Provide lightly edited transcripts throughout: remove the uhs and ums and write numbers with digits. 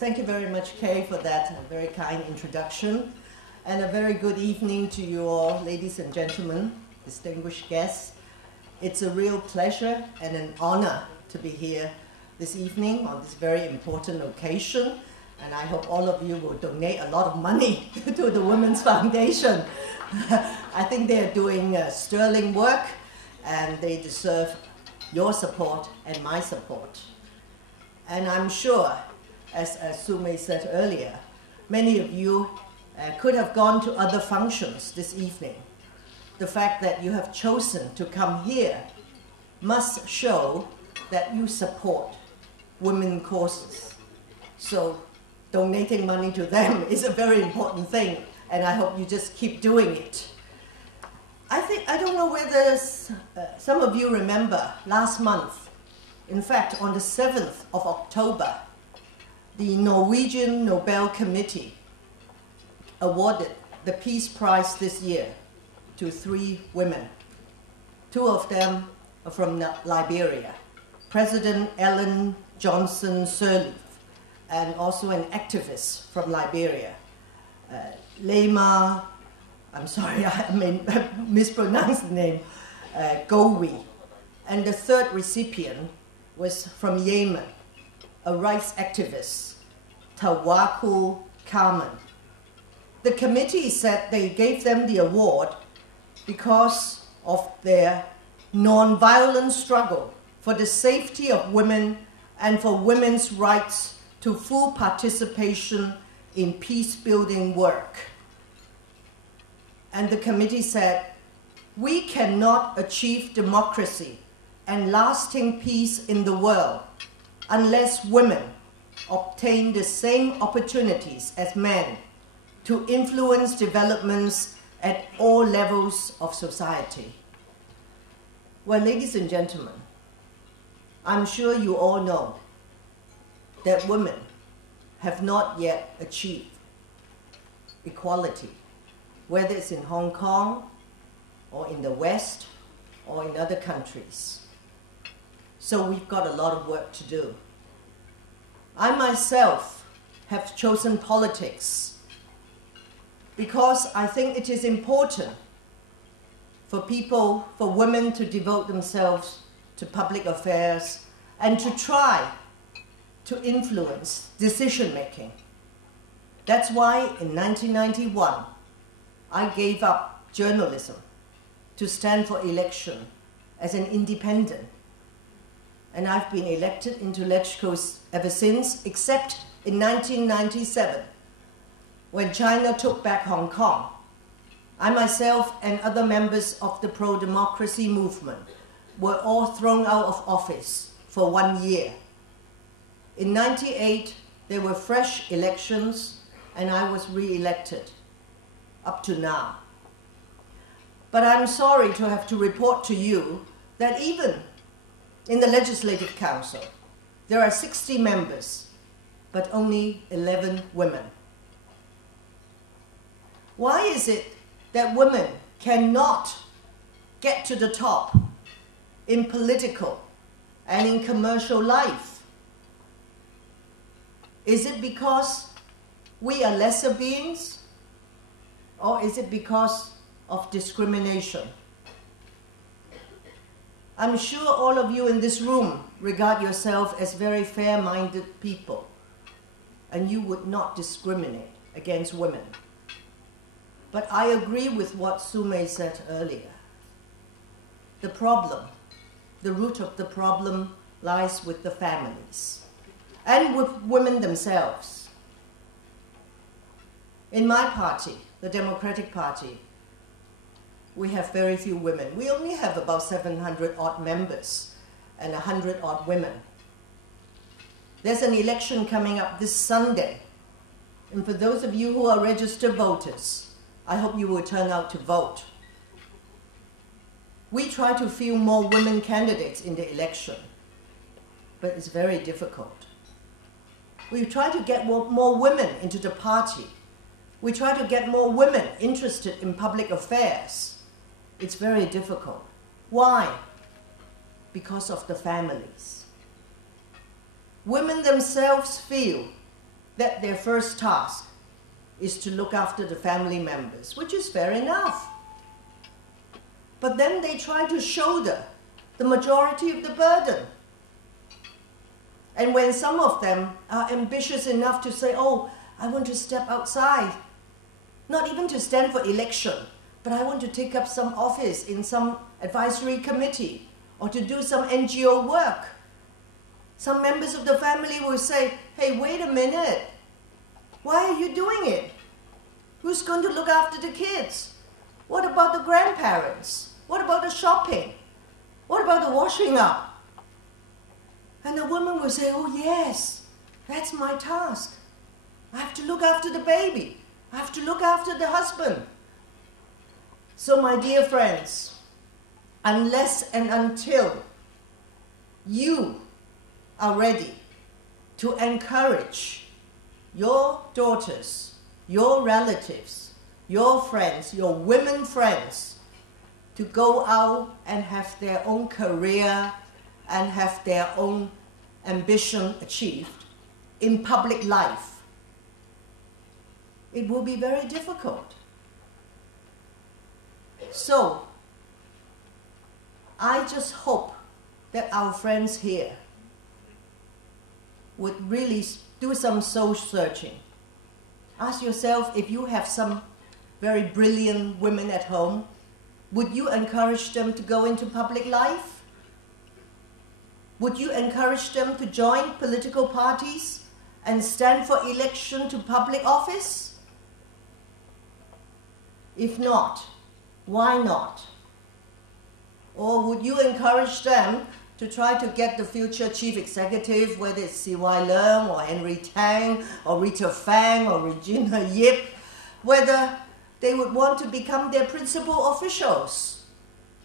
Thank you very much, Kay, for that very kind introduction. And a very good evening to you all, ladies and gentlemen, distinguished guests. It's a real pleasure and an honor to be here this evening on this very important occasion. And I hope all of you will donate a lot of money to the Women's Foundation. I think they are doing sterling work, and they deserve your support and my support. And I'm sure, as Sumei said earlier, many of you could have gone to other functions this evening. The fact that you have chosen to come here must show that you support women causes. So donating money to them is a very important thing, and I hope you just keep doing it. I don't know whether some of you remember last month, in fact on the 7th of October, the Norwegian Nobel Committee awarded the Peace Prize this year to 3 women. 2 of them are from Liberia, President Ellen Johnson Sirleaf, and also an activist from Liberia, Lema, I'm sorry, I may mispronounce the name, Gowi. And the 3rd recipient was from Yemen, a rights activist, Tawakkul Karman. The committee said they gave them the award because of their non-violent struggle for the safety of women and for women's rights to full participation in peace-building work. And the committee said, we cannot achieve democracy and lasting peace in the world unless women obtain the same opportunities as men to influence developments at all levels of society. Well, ladies and gentlemen, I'm sure you all know that women have not yet achieved equality, whether it's in Hong Kong or in the West or in other countries. So we've got a lot of work to do. I myself have chosen politics because I think it is important for women to devote themselves to public affairs and to try to influence decision-making. That's why in 1991, I gave up journalism to stand for election as an independent. And I've been elected into LegCo ever since, except in 1997, when China took back Hong Kong. I myself and other members of the pro-democracy movement were all thrown out of office for 1 year. In 1998, there were fresh elections, and I was re-elected up to now. But I'm sorry to have to report to you that even in the Legislative Council, there are 60 members, but only 11 women. Why is it that women cannot get to the top in political and in commercial life? Is it because we are lesser beings? Or is it because of discrimination? I'm sure all of you in this room regard yourself as very fair-minded people, and you would not discriminate against women. But I agree with what Sumei said earlier. The problem, the root of the problem, lies with the families and with women themselves. In my party, the Democratic Party, we have very few women. We only have about 700 odd members and 100 odd women. There's an election coming up this Sunday. And for those of you who are registered voters, I hope you will turn out to vote. We try to field more women candidates in the election, but it's very difficult. We try to get more women into the party. We try to get more women interested in public affairs. It's very difficult. Why? Because of the families. Women themselves feel that their first task is to look after the family members, which is fair enough. But then they try to shoulder the majority of the burden. And when some of them are ambitious enough to say, oh, I want to step outside, not even to stand for election, but I want to take up some office in some advisory committee or to do some NGO work, some members of the family will say, hey, wait a minute, why are you doing it? Who's going to look after the kids? What about the grandparents? What about the shopping? What about the washing up? And the woman will say, oh yes, that's my task. I have to look after the baby. I have to look after the husband. So my dear friends, unless and until you are ready to encourage your daughters, your relatives, your friends, your women friends, to go out and have their own career and have their own ambition achieved in public life, it will be very difficult. So, I just hope that our friends here would really do some soul searching. Ask yourself, if you have some very brilliant women at home, would you encourage them to go into public life? Would you encourage them to join political parties and stand for election to public office? If not, why not? Or would you encourage them to try to get the future chief executive, whether it's C.Y. Leung or Henry Tang or Rita Fang or Regina Yip, whether they would want to become their principal officials?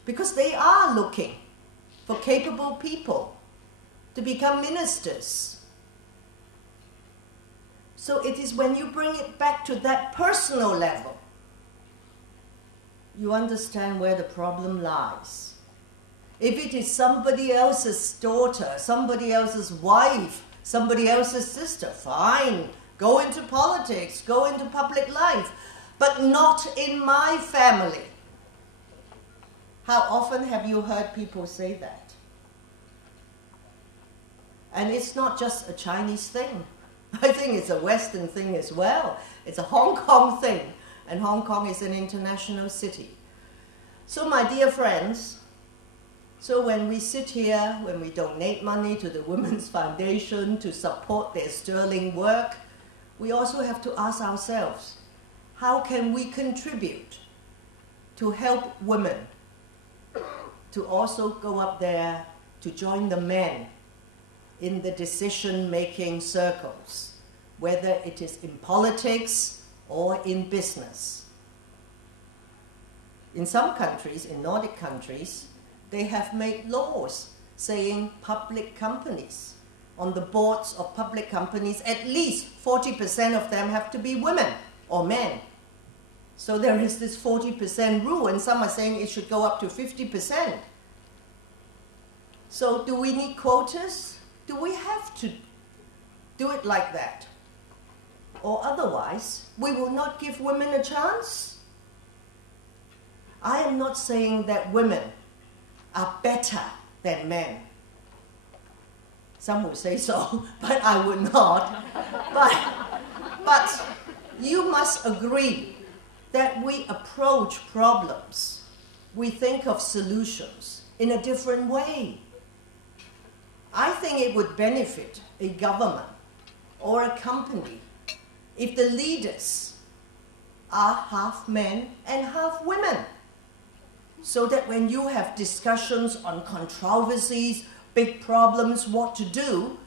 Because they are looking for capable people to become ministers. So it is when you bring it back to that personal level, you understand where the problem lies. If it is somebody else's daughter, somebody else's wife, somebody else's sister, fine, go into politics, go into public life, but not in my family. How often have you heard people say that? And it's not just a Chinese thing. I think it's a Western thing as well. It's a Hong Kong thing, and Hong Kong is an international city. So my dear friends, so when we sit here, when we donate money to the Women's Foundation to support their sterling work, we also have to ask ourselves, how can we contribute to help women to also go up there to join the men in the decision-making circles, whether it is in politics or in business? In some countries, in Nordic countries, they have made laws saying public companies, on the boards of public companies, at least 40% of them have to be women or men. So there is this 40% rule, and some are saying it should go up to 50%. So do we need quotas? Do we have to do it like that? Or otherwise, we will not give women a chance? I am not saying that women are better than men. Some will say so, but I would not. But you must agree that we approach problems, we think of solutions in a different way. I think it would benefit a government or a company if the leaders are half men and half women, so that when you have discussions on controversies, big problems, what to do,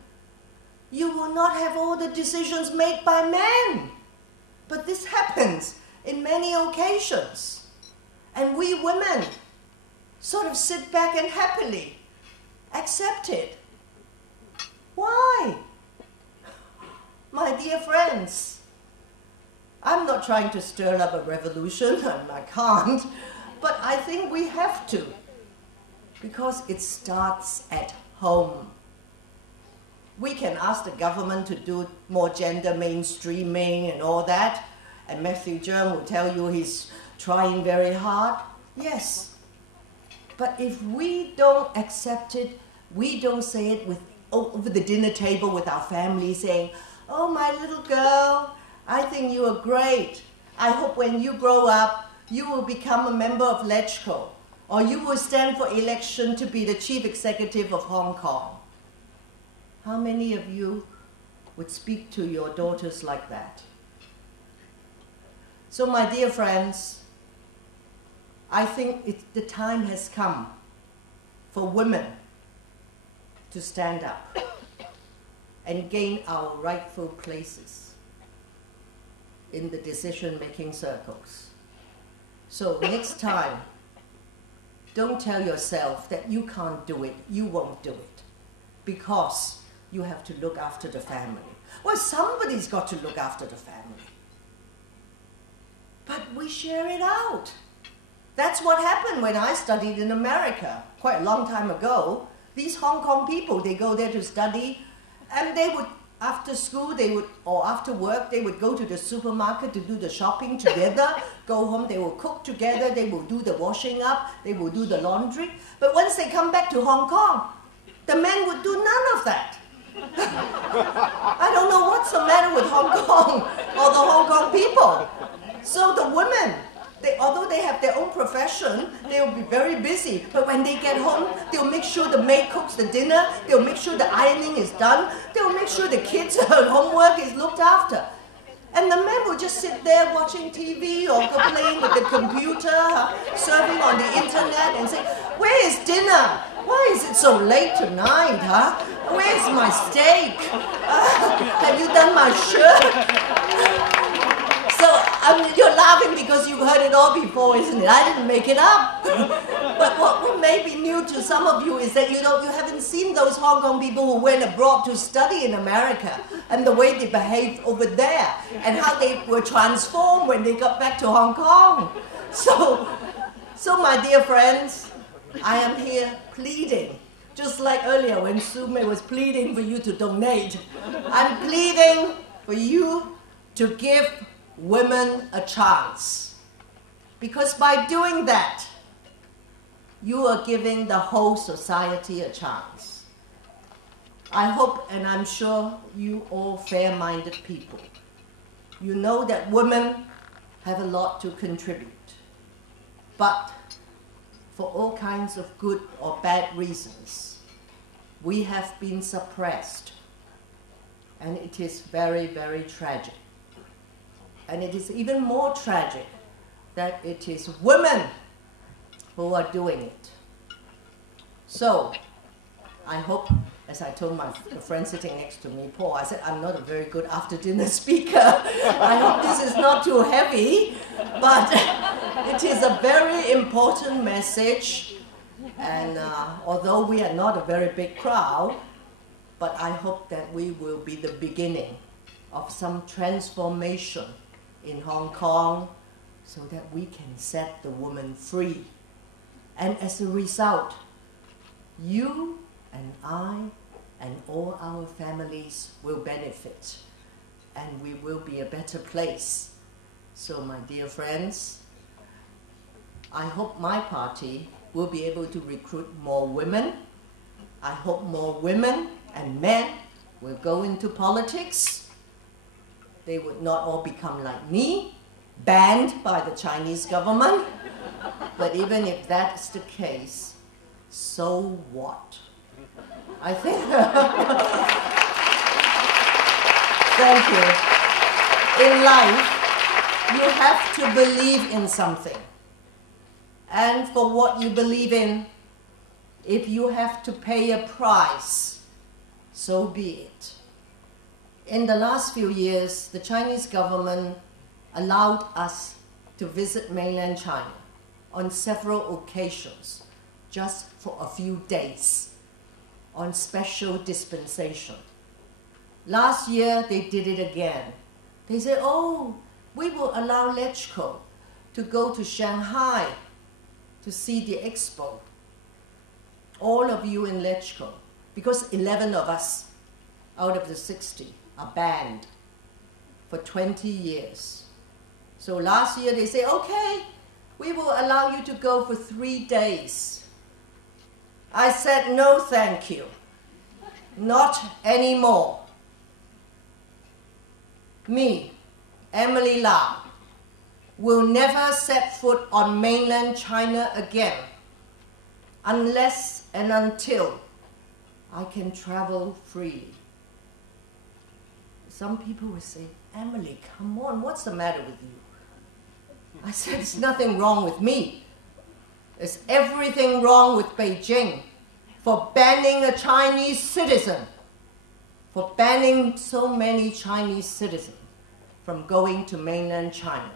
you will not have all the decisions made by men. But this happens in many occasions. And we women sort of sit back and happily accept it. Why? My dear friends, I'm not trying to stir up a revolution, and I can't, but I think we have to, because it starts at home. We can ask the government to do more gender mainstreaming and all that, and Matthew Cheung will tell you he's trying very hard. Yes. But if we don't accept it, we don't say it over the dinner table with our family saying, oh, my little girl, I think you are great. I hope when you grow up, you will become a member of LegCo, or you will stand for election to be the chief executive of Hong Kong. How many of you would speak to your daughters like that? So, my dear friends, I think the time has come for women to stand up and gain our rightful places in the decision-making circles. So next time, don't tell yourself that you can't do it, you won't do it, because you have to look after the family. Well, somebody's got to look after the family. But we share it out. That's what happened when I studied in America quite a long time ago. These Hong Kong people, they go there to study, and they would, after school, or after work, they would go to the supermarket to do the shopping together, go home, they will cook together, they will do the washing up, they will do the laundry. But once they come back to Hong Kong, the men would do none of that. I don't know what's the matter with Hong Kong or the Hong Kong people. So the women, although they have their own profession, they will be very busy. But when they get home, they'll make sure the maid cooks the dinner, they'll make sure the ironing is done, they'll make sure the kids' homework is looked after. And the men will just sit there watching TV or playing with the computer, surfing on the internet and say, where is dinner? Why is it so late tonight, huh? Where's my steak? Have you done my shirt? So you're laughing because you've heard it all before, isn't it? I didn't make it up. But what may be new to some of you is that you haven't seen those Hong Kong people who went abroad to study in America and the way they behaved over there and how they were transformed when they got back to Hong Kong. So my dear friends, I am here pleading, just like earlier when Sume was pleading for you to donate. I'm pleading for you to give women a chance. Because by doing that, you are giving the whole society a chance. I hope and I'm sure you all fair-minded people, you know that women have a lot to contribute. But for all kinds of good or bad reasons, we have been suppressed. And it is very, very tragic. And it is even more tragic that it is women who are doing it. So, I hope, as I told my friend sitting next to me, Paul, I said, I'm not a very good after-dinner speaker. I hope this is not too heavy, but it is a very important message. And although we are not a very big crowd, but I hope that we will be the beginning of some transformation in Hong Kong so that we can set the woman free. And as a result, you and I and all our families will benefit, and we will be a better place. So my dear friends, I hope my party will be able to recruit more women. I hope more women and men will go into politics. They would not all become like me, banned by the Chinese government. But even if that's the case, so what? I think... Thank you. In life, you have to believe in something. And for what you believe in, if you have to pay a price, so be it. In the last few years, the Chinese government allowed us to visit mainland China on several occasions, just for a few days, on special dispensation. Last year, they did it again. They said, oh, we will allow LegCo to go to Shanghai to see the expo. All of you in LegCo, because 11 of us out of the 60 are banned for 20 years. So last year they say, okay, we will allow you to go for 3 days. I said, no, thank you. Not anymore. Me, Emily Lam, will never set foot on mainland China again unless and until I can travel freely. Some people will say, Emily, come on, what's the matter with you? I said, there's nothing wrong with me. There's everything wrong with Beijing for banning a Chinese citizen, for banning so many Chinese citizens from going to mainland China.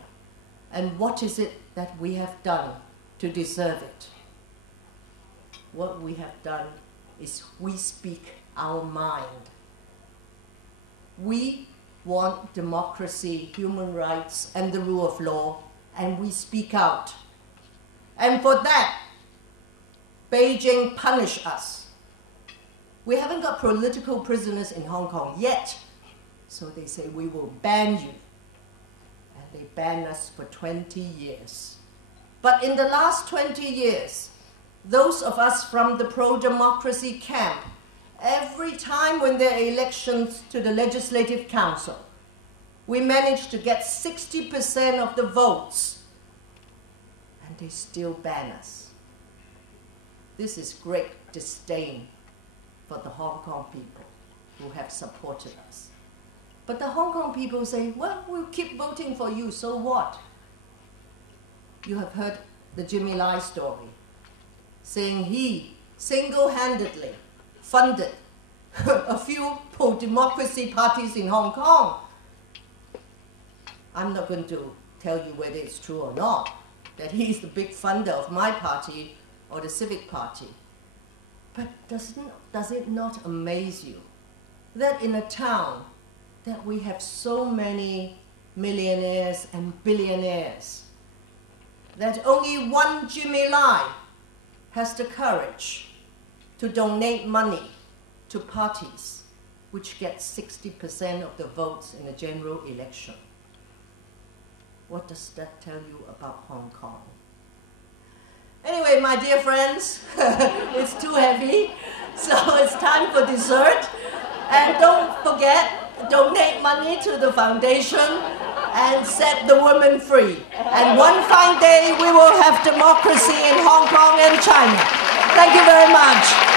And what is it that we have done to deserve it? What we have done is we speak our mind. We want democracy, human rights, and the rule of law, and we speak out. And for that, Beijing punished us. We haven't got political prisoners in Hong Kong yet, so they say we will ban you. And they banned us for 20 years. But in the last 20 years, those of us from the pro-democracy camp, every time when there are elections to the Legislative Council, we managed to get 60% of the votes, and they still ban us. This is great disdain for the Hong Kong people who have supported us. But the Hong Kong people say, well, we'll keep voting for you, so what? You have heard the Jimmy Lai story, saying he single-handedly funded a few pro-democracy parties in Hong Kong. I'm not going to tell you whether it's true or not, that he's the big funder of my party or the Civic Party. But does it not amaze you that in a town that we have so many millionaires and billionaires, that only one Jimmy Lai has the courage to donate money to parties which get 60% of the votes in a general election? What does that tell you about Hong Kong? Anyway, my dear friends, it's too heavy, so it's time for dessert. And don't forget, donate money to the foundation and set the women free. And one fine day, we will have democracy in Hong Kong and China. Thank you very much.